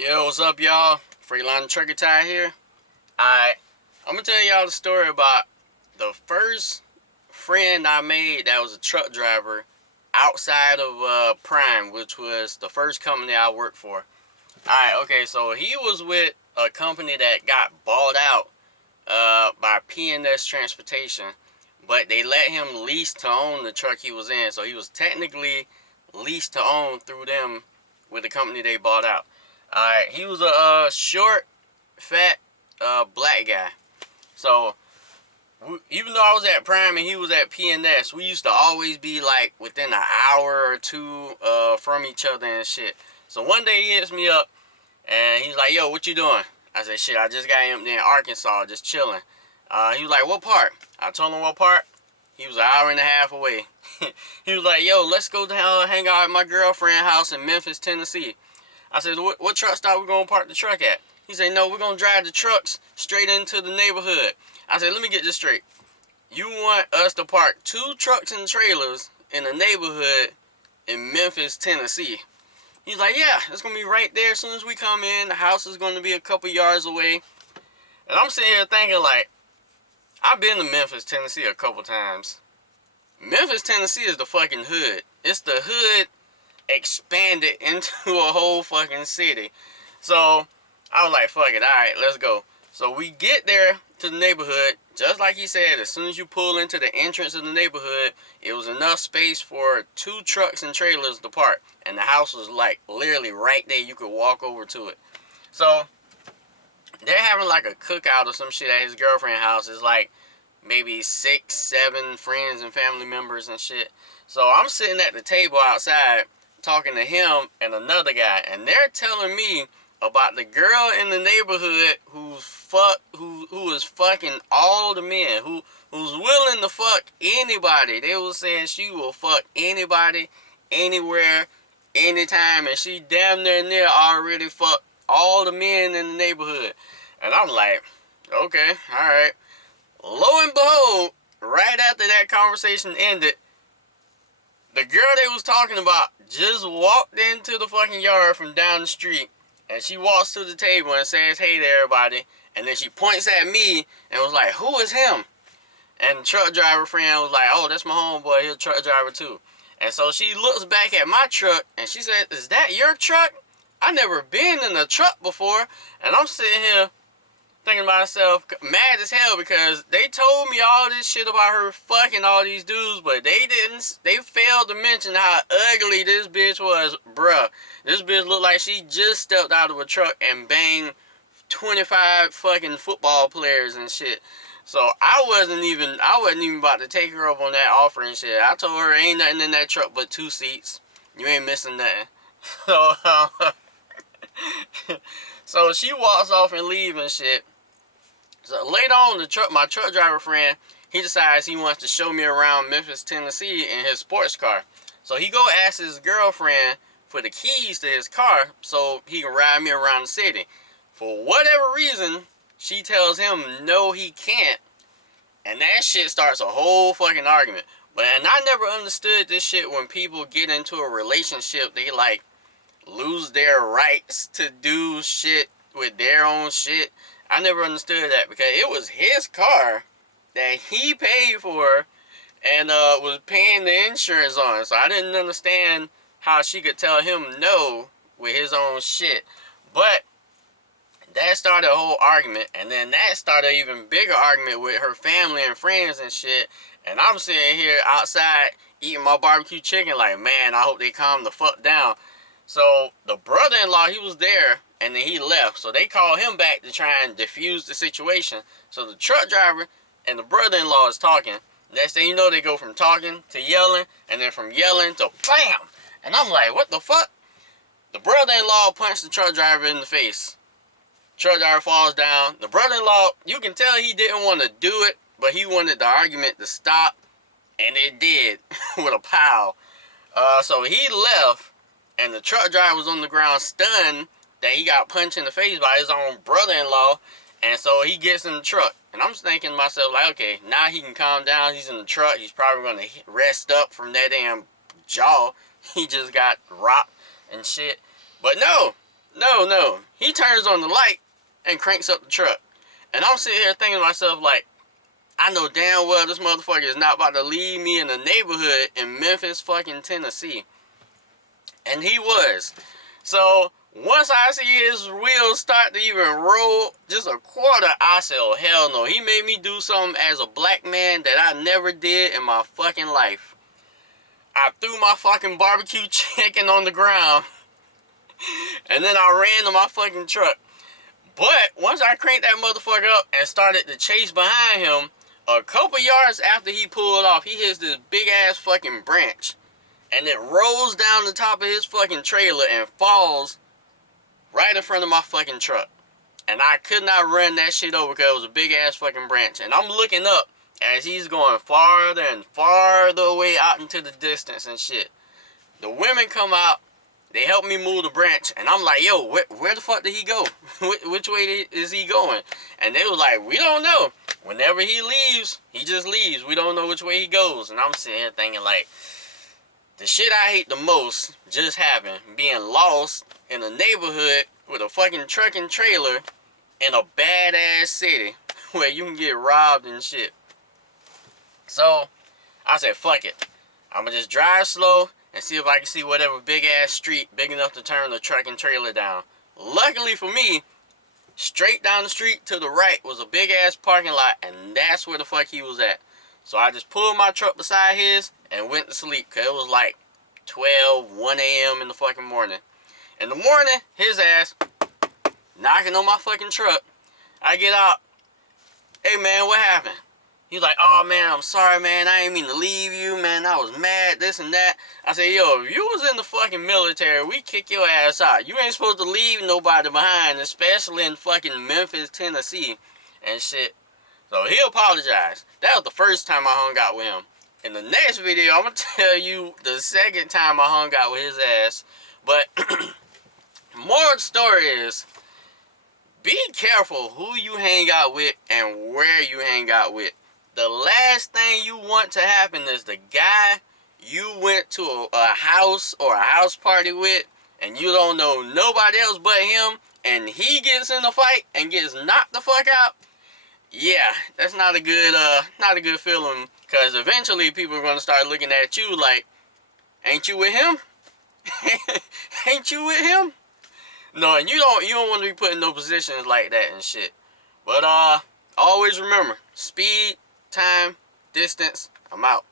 Yo, what's up, y'all? Freeline Trucker Tie here. I'm gonna tell y'all the story about the first friend I made that was a truck driver outside of Prime, which was the first company I worked for. Okay, so he was with a company that got bought out by P&S Transportation, but they let him lease to own the truck he was in, so he was technically leased to own through them with the company they bought out. He was a short, fat, black guy. So even though I was at Prime and he was at P&S, we used to always be like within an hour or two from each other and shit. So one day he hits me up and he's like, "Yo, what you doing?" I said, "Shit, I just got empty in Arkansas, just chilling." He was like, "What part?" I told him what part. He was an hour and a half away. He was like, "Yo, let's go down hang out at my girlfriend's house in Memphis, Tennessee." I said, what truck stop we going to park the truck at? He said, "No, we're going to drive the trucks straight into the neighborhood." I said, "Let me get this straight. You want us to park 2 trucks and trailers in a neighborhood in Memphis, Tennessee?" He's like, "Yeah, it's going to be right there as soon as we come in. The house is going to be a couple yards away." And I'm sitting here thinking, like, I've been to Memphis, Tennessee a couple times. Memphis, Tennessee is the fucking hood. It's the hood expanded into a whole fucking city. So I was like, fuck it, alright, let's go. So we get there to the neighborhood, just like he said, as soon as you pull into the entrance of the neighborhood, it was enough space for 2 trucks and trailers to park. And the house was like literally right there, you could walk over to it. So they're having like a cookout or some shit at his girlfriend's house. It's like maybe 6, 7 friends and family members and shit. So I'm sitting at the table outside talking to him and another guy, and they're telling me about the girl in the neighborhood who is fucking all the men, who's willing to fuck anybody. They was saying she will fuck anybody, anywhere, anytime, and she damn near already fucked all the men in the neighborhood. And I'm like, okay, alright. Lo and behold, right after that conversation ended, the girl they was talking about just walked into the fucking yard from down the street, and she walks to the table and says, "Hey there, everybody," and then she points at me and was like, "Who is him?" And the truck driver friend was like, "Oh, that's my homeboy, he's a truck driver too." And so she looks back at my truck and she said, "Is that your truck? I never been in a truck before." And I'm sitting here thinking to myself, mad as hell, because they told me all this shit about her fucking all these dudes, but they failed to mention how ugly this bitch was. Bruh, this bitch looked like she just stepped out of a truck and banged 25 fucking football players and shit. So I wasn't even about to take her up on that offer and shit. I told her ain't nothing in that truck but 2 seats. You ain't missing nothing. So, so she walks off and leaves and shit. So later on, my truck driver friend, he decides he wants to show me around Memphis, Tennessee in his sports car. So he go ask his girlfriend for the keys to his car so he can ride me around the city. For whatever reason, she tells him no, he can't. And that shit starts a whole fucking argument. And I never understood this shit when people get into a relationship, they like lose their rights to do shit with their own shit. I never understood that, because it was his car that he paid for and was paying the insurance on. So I didn't understand how she could tell him no with his own shit. But that started a whole argument, and then that started an even bigger argument with her family and friends and shit. And I'm sitting here outside eating my barbecue chicken like, man, I hope they calm the fuck down. So the brother-in-law, he was there, and then he left. So they called him back to try and defuse the situation. So the truck driver and the brother-in-law is talking. Next thing you know, they go from talking to yelling, and then from yelling to bam. And I'm like, what the fuck? The brother-in-law punched the truck driver in the face. Truck driver falls down. The brother-in-law, you can tell he didn't want to do it, but he wanted the argument to stop, and it did with a pow. So he left. And the truck driver was on the ground stunned that he got punched in the face by his own brother-in-law. And so he gets in the truck. And I'm just thinking to myself, like, okay, now he can calm down. He's in the truck. He's probably going to rest up from that damn jaw he just got rocked and shit. But no. he turns on the light and cranks up the truck. And I'm sitting here thinking to myself, like, I know damn well this motherfucker is not about to leave me in the neighborhood in Memphis, fucking Tennessee. And he was. So, once I see his wheels start to even roll just a quarter, I said, oh, hell no. He made me do something as a black man that I never did in my fucking life. I threw my fucking barbecue chicken on the ground. And then I ran to my fucking truck. But once I cranked that motherfucker up and started to chase behind him, a couple yards after he pulled off, he hits this big ass fucking branch. And it rolls down the top of his fucking trailer and falls right in front of my fucking truck. And I could not run that shit over because it was a big ass fucking branch. And I'm looking up as he's going farther and farther away out into the distance and shit. The women come out. They help me move the branch. And I'm like, yo, where the fuck did he go? Which way is he going? And they was like, we don't know. Whenever he leaves, he just leaves. We don't know which way he goes. And I'm sitting here thinking, like, the shit I hate the most just happened. Being lost in a neighborhood with a fucking truck and trailer in a badass city where you can get robbed and shit. So, I said, fuck it. I'm going to just drive slow and see if I can see whatever big ass street big enough to turn the truck and trailer down. Luckily for me, straight down the street to the right was a big ass parking lot, and that's where the fuck he was at. So I just pulled my truck beside his and went to sleep because it was like 1 a.m. in the fucking morning. In the morning, his ass knocking on my fucking truck. I get out. Hey man, what happened? He's like, oh man, I'm sorry man, I ain't mean to leave you, man, I was mad, this and that. I said, yo, if you was in the fucking military, we kick your ass out. You ain't supposed to leave nobody behind, especially in fucking Memphis, Tennessee and shit. So he apologized. That was the first time I hung out with him. In the next video, I'm going to tell you the second time I hung out with his ass. But, more of the story is, be careful who you hang out with and where you hang out with. The last thing you want to happen is the guy you went to a house or a house party with, and you don't know nobody else but him, and he gets in a fight and gets knocked the fuck out. Yeah, that's not a good feeling, because eventually people are going to start looking at you like, ain't you with him? Ain't you with him? No, and you don't want to be put in no positions like that and shit. But always remember, speed, time, distance, I'm out.